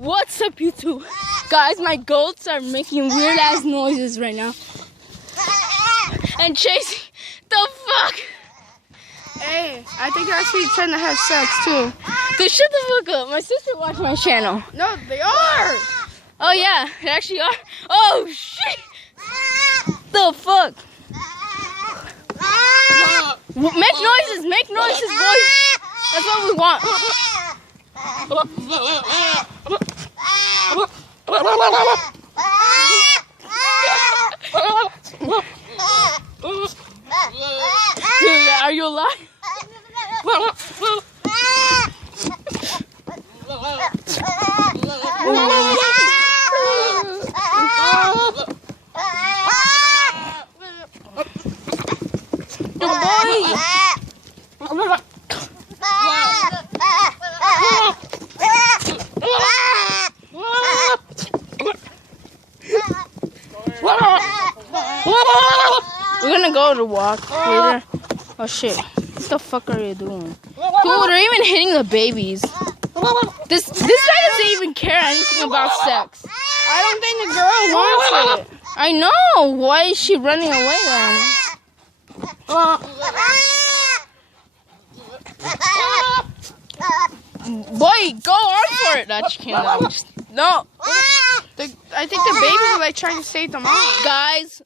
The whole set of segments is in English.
What's up, YouTube? Guys, my goats are making weird ass noises right now. And chasing the fuck. Hey, I think they're actually trying to have sex too. Dude, shut the fuck up. My sister watched my channel. No, they are. Oh yeah, they actually are. Oh shit. The fuck. Make noises, boys. That's what we want. Dude, are you alive? We're gonna go to walk later. Oh shit. What the fuck are you doing? Dude, they're even hitting the babies. This guy doesn't even care anything about sex. I don't think the girl wants it. I know. Why is she running away then? Boy, go on for it. That you can't. No. I think the babies are like trying to save the mom. Guys,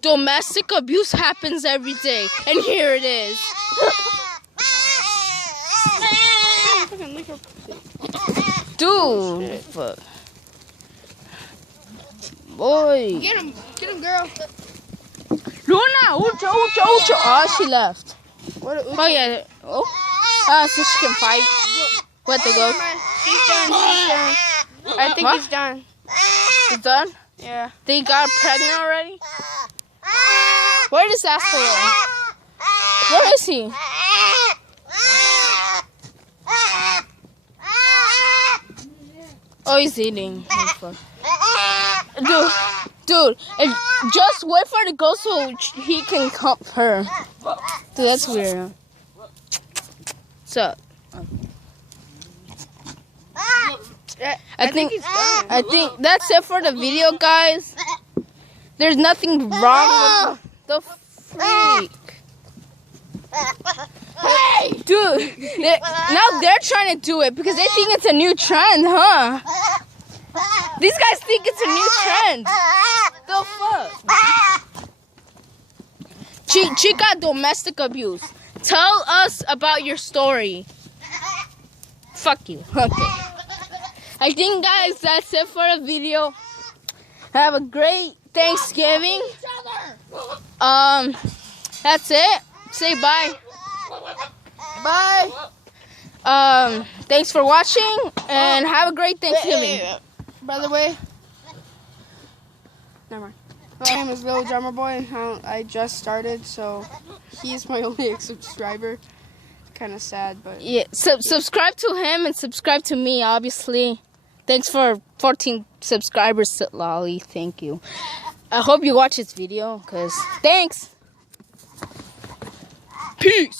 domestic abuse happens every day, and here it is. Dude, fuck. Boy. Get him, girl. Luna, ucha. Oh, she left. Oh yeah. Oh. So she can fight. What they go? He's done. I think he's done. He's done? Yeah. They got pregnant already? Where is this asshole? Where is he? Oh, he's eating. Oh, fuck. Dude, just wait for it to go so he can cup her. Dude, that's weird. What's up? I think that's it for the video, guys. There's nothing wrong with the freak. Hey, dude! Now they're trying to do it because they think it's a new trend, huh? These guys think it's a new trend. The fuck? Chica, domestic abuse. Tell us about your story. Fuck you. Okay. I think, guys, that's it for the video. Have a great Thanksgiving. That's it. Say bye. Bye. Thanks for watching and have a great Thanksgiving. By the way, never mind. My name is Little Drummer Boy. I just started, so he's my only subscriber. Kind of sad, but yeah. Subscribe to him and subscribe to me, obviously. Thanks for 14 subscribers, Lolly. Thank you. I hope you watch this video, cause thanks. Peace.